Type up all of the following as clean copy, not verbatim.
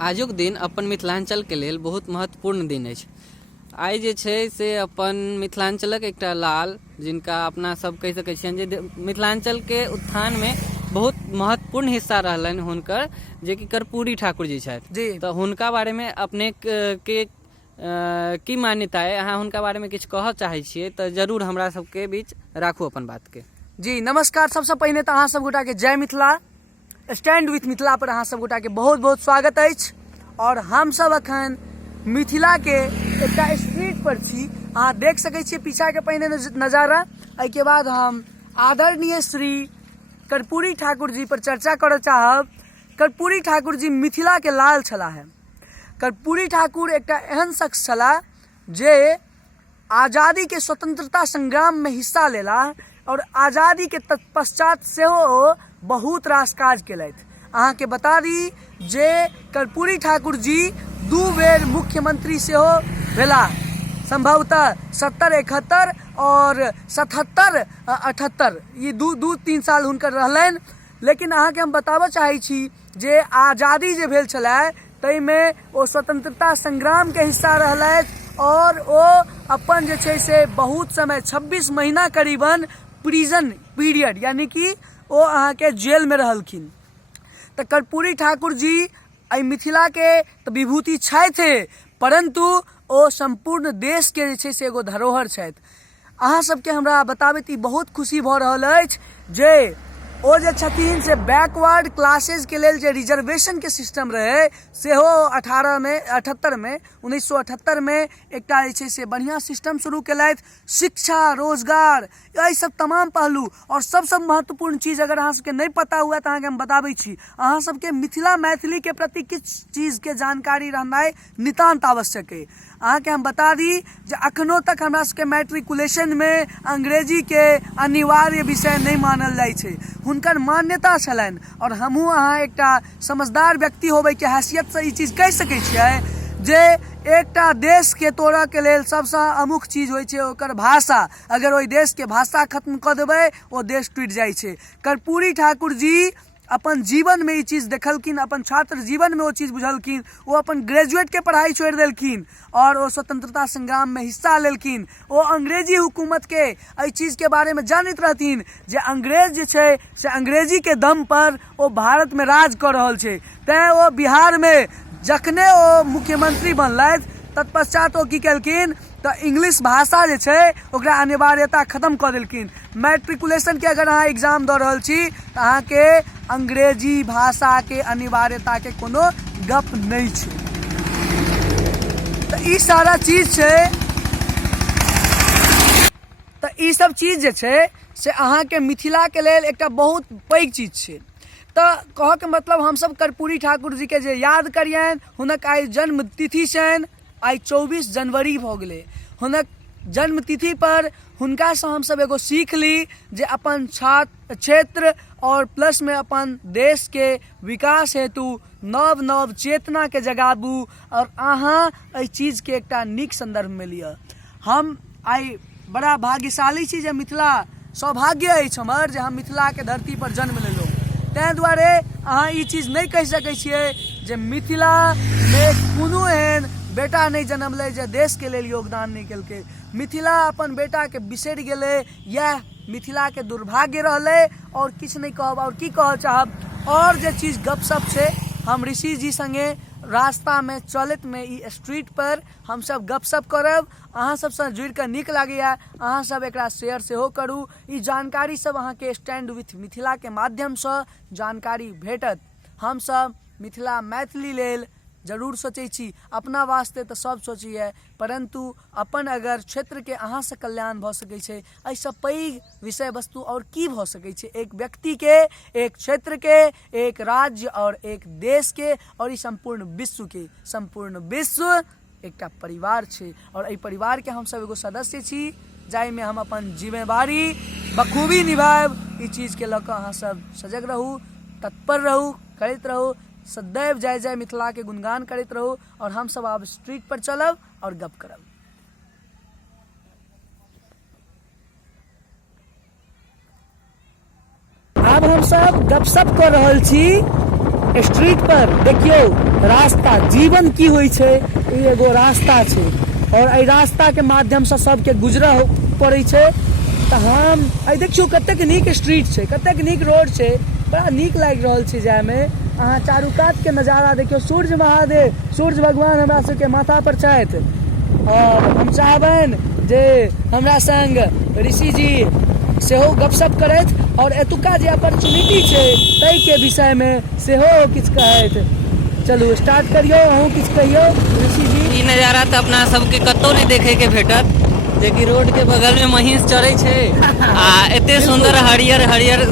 आजुक दिन अपन मिथिलांचल के लेल बहुत महत्वपूर्ण दिन अछि। आइ जे छै से अपन मिथिलांचलक एकटा लाल, जिनका अपना सब कहि सकै छियनि जे मिथिलांचल के उत्थान में बहुत महत्वपूर्ण हिस्सा रहलनि हुनकर, जे कि कर्पूरी ठाकुर जी छथि जी। तो हुनका बारे में अपने के की मान्यता है, अहाँ हुनका बारे में किछु कहऽ चाहै छियै तो जरूर हमरा सबके बीच राखू अपन बात के। जी नमस्कार। सबसे पहिने तो अहाँ सब गोटा के जय मिथिला, स्टैंड विथ मिथिला पर अहाँ सब गोटा के बहुत बहुत स्वागत अछि। और हम सब अखन मिथिला के एकटा स्ट्रीट पर छी, अहाँ देख सकै छियै पीछा के पहिने नजारा। एहि के बाद हम आदरणीय श्री कर्पूरी ठाकुर जी पर चर्चा करऽ चाहब। कर्पूरी ठाकुर जी मिथिला के लाल छलाह है। कर्पूरी ठाकुर एकटा एहन शख्स छलाह जे आजादी के स्वतंत्रता संग्राम में हिस्सा लेला और आजादी के तत्पश्चात सेहो बहुत रास काज केलथि। अहाँ के बता दी जे कर्पूरी ठाकुर जी 2 बेर मुख्यमंत्री सेहो भेला, संभवतः 70-71 और 77-78, ये दू 3 साल हुनकर रहलनि। लेकिन अहाँ के हम बताबऽ चाहै छी जे आजादी जे भेल छलै तै में ओ स्वतंत्रता संग्राम के हिस्सा रहलथि और ओ अपन जे छै से बहुत समय 26 महीना करीबन प्रिजन पीरियड यानी कि ओ अहाँ के जेल में रहलखिन। तो कर्पूरी ठाकुर जी आई मिथिला के तो विभूति छथि, परंतु ओ संपूर्ण देश के जे छै से एगो धरोहर छथि। अहाँ सबके हमरा बताबैत ई बहुत खुशी भऽ रहल अछि जे ओ जे छथिन से बैकवर्ड क्लासेज के लेल जे रिजर्वेशन के सिस्टम रहे सेहो 1978 में एकटा जे छै से बढ़िया सिस्टम शुरू केलथि। शिक्षा, रोजगार, यही सब तमाम पहलू। और सबसे महत्वपूर्ण चीज अगर अहाँ सबके नहीं पता हुआ तो अहाँ के हम बताबै छी, अहाँ सबके मिथिला मैथिली के प्रति किछ चीज के जानकारी रहनाइ नितांत आवश्यक है। अहाँ के हम बता दी जे अखनो तक हमरा सबके मैट्रिकुलेशन में अंग्रेजी के अनिवार्य विषय नहीं मानल जाइ छै, हुनकर मान्यता छलनि। और हमहूँ अहाँ एकटा समझदार व्यक्ति होबै के हैसियत से ई चीज कहि सकै छियै जे एकटा देश के तोड़ऽ के लेल सबसे अमुख चीज होइ छै ओकर भाषा। अगर ओइ देश के भाषा खत्म कऽ देबै ओ देश टूटि जाइ छै। कर्पूरी ठाकुर जी अपन जीवन में ई चीज देखलखिन, अपन छात्र जीवन में वो चीज बुझलखिन। वो अपन ग्रेजुएट के पढ़ाई छोड़ देलखिन और वो स्वतंत्रता संग्राम में हिस्सा लेलखिन। वो अंग्रेजी हुकूमत के एहि चीज के बारे में जानैत रहथिन जे अंग्रेज जे छै से अंग्रेजी के दम पर वो भारत में राज कर रहल छै। तैं वो बिहार में जखने वो मुख्यमंत्री बनलथि तत्पश्चात वो की केलखिन तो इंग्लिश भाषा जे छै ओकरा अनिवार्यता खत्म कर देलखिन। मैट्रिकुलेशन के अगर अहाँ एग्जाम दऽ रहल छी तो अहाँ के अंग्रेजी भाषा के अनिवार्यता के कोनो गप नहीं छै। तो ई सारा चीज छै, तो ई सब चीज जे छै से अहाँ के मिथिला के लेल एकटा बहुत पैघ चीज छै। तो कह के मतलब हम सब कर्पूरी ठाकुर जी के जे याद करियनि, हुनक आइ जन्म तिथि छनि, आइ 24 जनवरी भऽ गेलै। हुनक जन्म तिथि पर हुनका से हम सब एगो सीख ली जे अपन क्षेत्र और प्लस में अपन देश के विकास हेतु नव नव चेतना के जगाबू और अहाँ एहि चीज के एकटा नीक संदर्भ में लिअ। हम आइ बड़ा भाग्यशाली छी जे मिथिला सौभाग्य अछि हमर जे हम मिथिला के धरती पर जन्म लेलहुँ। तैं दुआरे अहाँ ई चीज नहीं कहि सकै छियै जे मिथिला में कोनो एहन बेटा नहीं जन्मलै जे देश के लेल योगदान नहीं केलकै। मिथिला अपन बेटा के बिसरि गेलै, यह मिथिला के दुर्भाग्य रहलै। और किछु नहीं कहब, और की कहऽ चाहब। और जे चीज गपशप छै, हम ऋषि जी संगे रास्ता में चलत में ई स्ट्रीट पर हम सब गपशप करब। अहाँ सबसँ जुड़ि कऽ नीक लागैया, अहाँ सब एकरा शेयर सेहो करू। ई जानकारी सब अहाँ के स्टैंड विथ मिथिला के माध्यम से जानकारी भेटत। हम सब मिथिला मैथिली लेल जरूर सोचै छी, अपना वास्ते तो सब सोचिए, परंतु अपन अगर क्षेत्र के अहाँ से कल्याण भऽ सकै छै, एहिसँ पैघ विषय वस्तु और की भऽ सकै छै। एक व्यक्ति के, एक क्षेत्र के, एक राज्य और एक देश के और ई संपूर्ण विश्व के, संपूर्ण विश्व एकटा परिवार छै। और एहि परिवार के हम सब एगो सदस्य छी, जाहि में हम अपन जिम्मेवारी बखूबी निभायब। ई चीज के लऽ कऽ अहाँ सब सजग रहू, तत्पर रहू, करैत रहू, सदैव जय जय मिथिला के गुणगान करैत रहू। और हम सब आब स्ट्रीट पर चलब और गप करब। आब हम सब गपशप कर रहल छी स्ट्रीट पर देखियो रास्ता जीवन की होइ छै, ई एगो रास्ता छै और एहि रास्ता के माध्यम से सबके गुजरऽ पड़ै छै। तऽ हम एहि देखियो कतेक नीक स्ट्रीट छै, कतेक नीक रोड छै, बड़ा नीक लागि रहल छै जाय में। अहाँ चारू कात के नजारा देखियो, सूर्य महादेव, सूर्य भगवान हमरा सबके माथा पर छथि और हम चाहबनि जे हमरा संग ऋषि जी सेहो गपशप करथि और एतुका जे अपॉर्चुनिटी छै ताहि के विषय में सेहो किछु कहथि। चलू स्टार्ट करियो, अहूँ किछु कहियो ऋषि जी। ई नजारा तऽ अपना सबके कतौ नहीं देखे के भेटत, जेकि रोड के बगल में महींस चरै छै आ एते सुंदर हरियर हरियर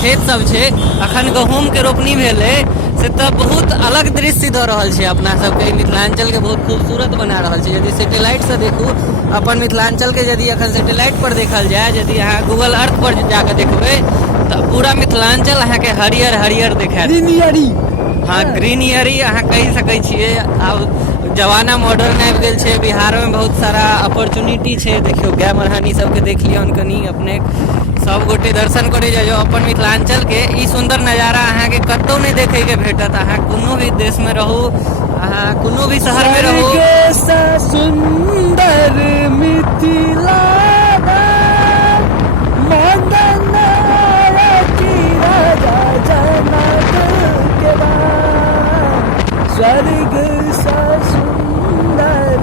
खेत सब छै। अखन गहूम के रोपनी भेलै से तऽ बहुत अलग दृश्य दऽ रहल छै अपना सबके मिथिलांचल के, बहुत खूबसूरत बना रहल छै। यदि सैटेलाइट से देखू अपन मिथिलांचल के, यदि अखन सैटेलाइट पर देखल जाय, यदि अहाँ गूगल अर्थ पर जाके देखबै तऽ पूरा मिथिलांचल अहाँ के हरियर हरियर देखायत। हाँ, ग्रीनियरी अहाँ कहि सकै छियै। आब जमाना मॉडर्न आबि गेल छै, बिहार में बहुत सारा अपॉर्चुनिटी छै। देखियो गाय मरहानी सबके देख लियौ कनी, अपने सब गोटे दर्शन करे जाइयो अपन मिथिलांचल के। ई सुंदर नजारा अहाँ के कतौ नहीं देखे के भेटत। अहाँ कोनो भी देश में रहू, अहाँ कोनो भी शहर में रहू, सुंदर मिथिला स्वर्ग सा सुंदर।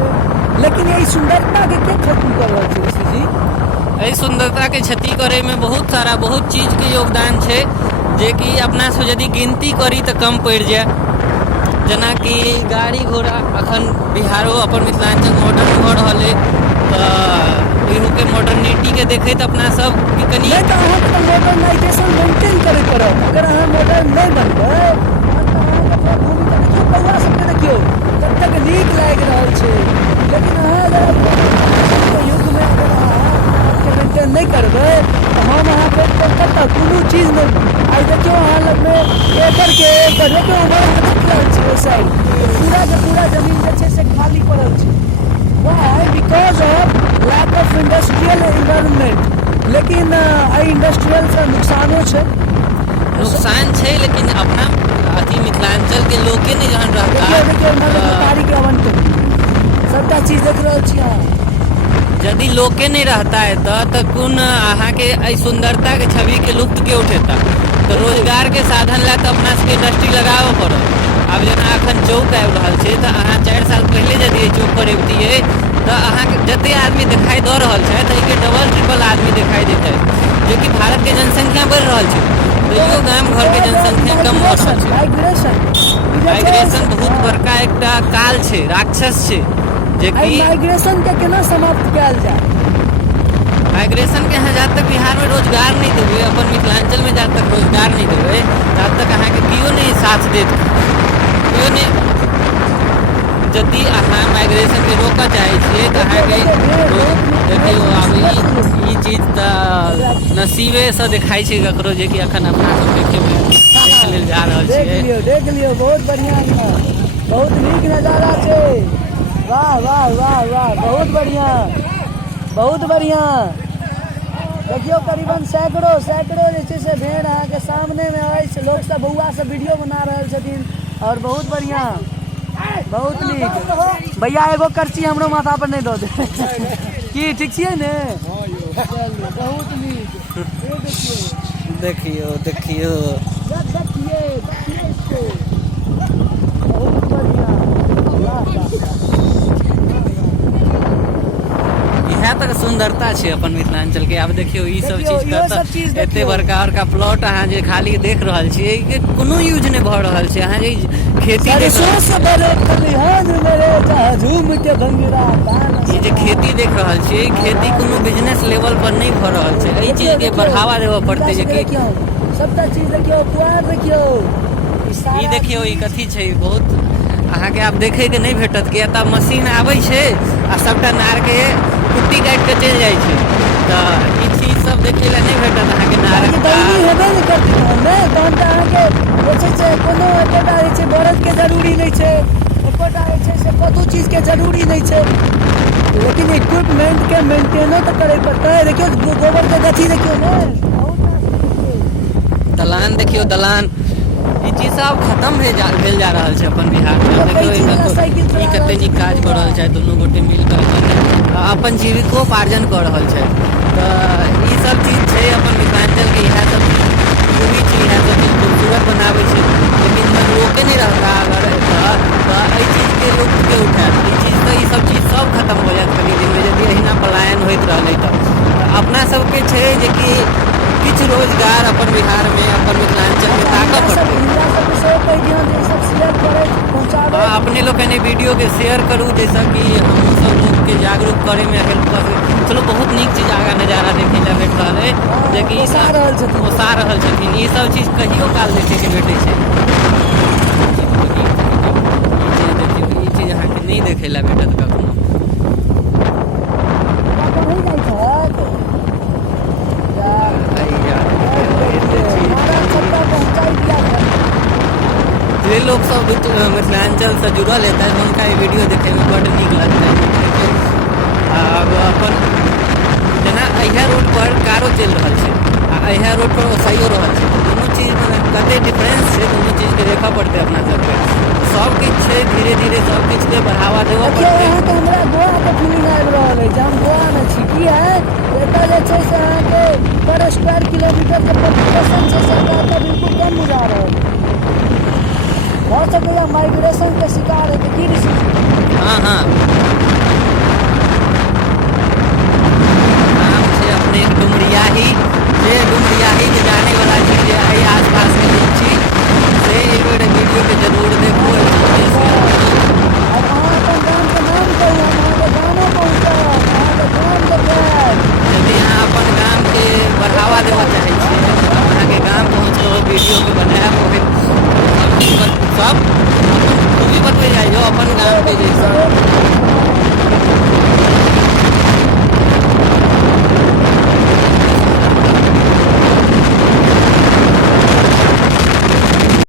लेकिन यही सुंदरता के क्या खत्म कर रहल छै ऋषि जी? एहि सुंदरता के क्षति करे में बहुत सारा बहुत चीज के योगदान छै, जे कि अपना से यदि गिनती करी तऽ कम पड़ि जाय। जेना कि गाड़ी घोड़ा अखन बिहारो अपन मिथिलांचल मॉडर्न भऽ रहल है, तऽ इहो के मॉडर्निटी के देखैत अपना सब कनी मॉडर्नाइजेशन मेंटेन करे पड़त। अगर अहाँ मॉडर्न नहीं बनबै बउआ सबके देखियो कतेक नीक लागि रहल छै, लेकिन अहाँ अगर युग में अगर अहाँ मेंटेन नहीं करबै तऽ हम अहाँ पे कतऽ कोनो चीज नहीं। आइ देखियो अहाँ लग में एकड़ के एकड़ देखियो रहल छै ओहि साइड, पूरा के पूरा जमीन जे छै से खाली पड़ल छै। वाई? बिकॉज ऑफ लैक ऑफ इंडस्ट्रियल एनवायरनमेंट। लेकिन एहि इंडस्ट्रियल से नुकसानो छै, नुकसान छै, लेकिन अपना अथी मिथिलांचल के लोग के नहीं जहन रहता सबटा चीज देख रहल छी अहाँ। यदि लोग के नहीं रहता है तो कोन अहाँ के सुंदरता के छवि के लुप्त के उठेता। तो रोजगार के साधन ला तो अपना सबके इंडस्ट्री लगाबऽ पड़त। अब जेना अखन चौक आबि रहल छै तऽ अहाँ 4 साल पहले यदि चौक पर अबितियै तऽ अहाँ के जते आदमी दिखाई दऽ रहल छै ताहि के डबल ट्रिपल आदमी दिखाई देतै, जो कि भारत के जनसंख्या बढ़ि रहल छै, तैयो गाम घर के जनसंख्या कम भऽ रहल छै। माइग्रेशन बहुत बड़का एकटा काल छै, राक्षस छै, जे कि माइग्रेशन के केना समाप्त कयल जाय? माइग्रेशन के अहाँ जब तक बिहार में रोजगार नहीं देबै, अपन मिथिलांचल में जब तक रोजगार नहीं देबै तब तक अहाँ के केओ नहीं साथ देत, केओ नहीं। यदि अहाँ माइग्रेशन के रोकऽ चाहै छियै तऽ अहाँ के देखियो आब ई चीज तऽ नसीबे से देखाई छै ककरो, जे कि अखन अपना सब देखे लेल जा रहल छियै। देख लियो बहुत बढ़िया, बहुत नीक नजारा छै। वाह वाह वाह वाह, बहुत बढ़िया, बहुत बढ़िया। देखियो करीबन सैकड़ों जे छै से भेड़ अहाँ के सामने में अछि। लोग सब बउआ सब वीडियो बना रहल छथिन और बहुत बढ़िया, बहुत नीक। भैया एगो करची हमरो माथा पर नहीं दऽ दे की? ठीक छियै ने? बहुत नीक। देखियो देखियो बहुत बढ़िया। इएह तक सुंदरता छै अपन मिथिलांचल के। आब देखियो ई सब चीज एते बड़का बड़का प्लॉट अहाँ जे खाली देख रहल छियै, के कोनो यूज नहीं भऽ रहल छै। अहाँ जे खेती देख ये जे खेती देख रहल छियै, खेती कोनो बिजनेस लेवल पर नहीं भऽ रहल छै। एहि चीज के बढ़ावा देबऽ पड़तै, जे कि सबटा चीज देखियो, पुआर देखियो, ई देखियो ई कथी छै। बहुत अहाँ के आब देखे के नहीं भेटत, कि एतऽ मशीन आबै छै आ सबटा नार के कुट्टी काटि के चलि जाइ छै। तऽ ई चीज सब देखे ला नहीं भेटत अहाँ के नार के। हेबे नहीं करतै तहन तऽ अहाँ के जे छै कोनो एकोटा जे छै बरद के जरूरी नहीं छै, एकोटा जे छै से कतौ चीज के जरूरी नहीं छै। लेकिन इक्विपमेंट के मेंटेनो तो करे पड़ता है। देखियो गोबर के गठी देखियो ने, दलान देखियो, दलान ई चीज सब खत्म भेल जा रहल छै अपन बिहार में। देखियौ ई कते नीक काज कऽ रहल छै, दुनू गोटे मिलकर अपन जीविकोपार्जन कऽ रहल छै। तऽ ई सब चीज छै अपन मिथिलांचल के, इएह सब खूबी छै, इएह सब चीज खूबसूरत बनाबै छै। लेकिन जब रोके नहीं रहता अगर तऽ एहि चीज के लोक के उठायत, ई सब चीज सब खत्म हो जायत कनि दिन में यदि एहिना पलायन होइत रहलै तऽ। अपना सबके छै जे कि किछु रोजगार अपन बिहार में अपन मिथिलांचल में ताकऽ पड़तै। अपने लोग ने वीडियो के शेयर करू जैसा कि हम सब लोग के जागरूक करे में हेल्प कर सके। चलो बहुत नीक चीज आगा नजारा देखे ला भेट रहल है, जेकि ओसा रहल छथिन। ई सब चीज कहियो काल देखे के भेटे छै, ई चीज अहाँ के नहीं देखे ला भेटत कखनो। जे लोग सब मिथिलांचल से जुड़ल है उनका ये वीडियो देखे में बड़ नीक लगता है। अब अपन जेना अहिया रोड पर कारो चल रहा है आ अहिया रोड पर ओसाइयो रहा है, दोनों चीज में कते डिफरेंस है, दोनों चीज के देखा पड़ते अपना सबके। सब किछ छै, धीरे धीरे सब किछ के बढ़ावा देबऽ पड़तै। यहाँ तो हमरा गोवा के फीलिंग आबि रहल है, हम गोवा में छी। की है एतऽ जे छै से अहाँके पर स्क्वायर किलोमीटर के पॉपुलेशन छै से बिल्कुल कम बुझा रहल है। बहुत सकैया माइग्रेशन के शिकार